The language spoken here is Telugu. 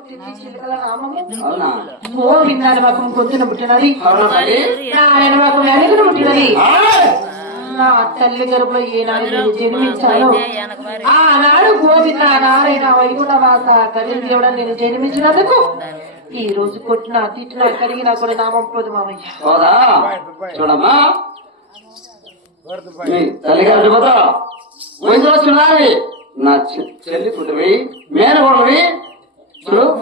పుట్టింది చిలుకల నామము అవునా? గోవిందాన మాకు పొద్దున పుట్టినది, నారాయణ మాకు వెలుగున పుట్టినది. నా తల్లి గర్భంలో ఏనాడు నేను జన్మించాను ఆనాడు గోవింద నారాయణ వైగుణవాస కవిని దేవుడ నేను జన్మించినందుకు ఈ రోజు కొట్టినా తిట్టినా కడిగినా కూడా నామం పోదు మామయ్య. చూడమ్మా, మీ తల్లిగారి పోతా వయసు వచ్చినాయి, నా చెల్లి పుట్టివి మేనగోడవి చూడు.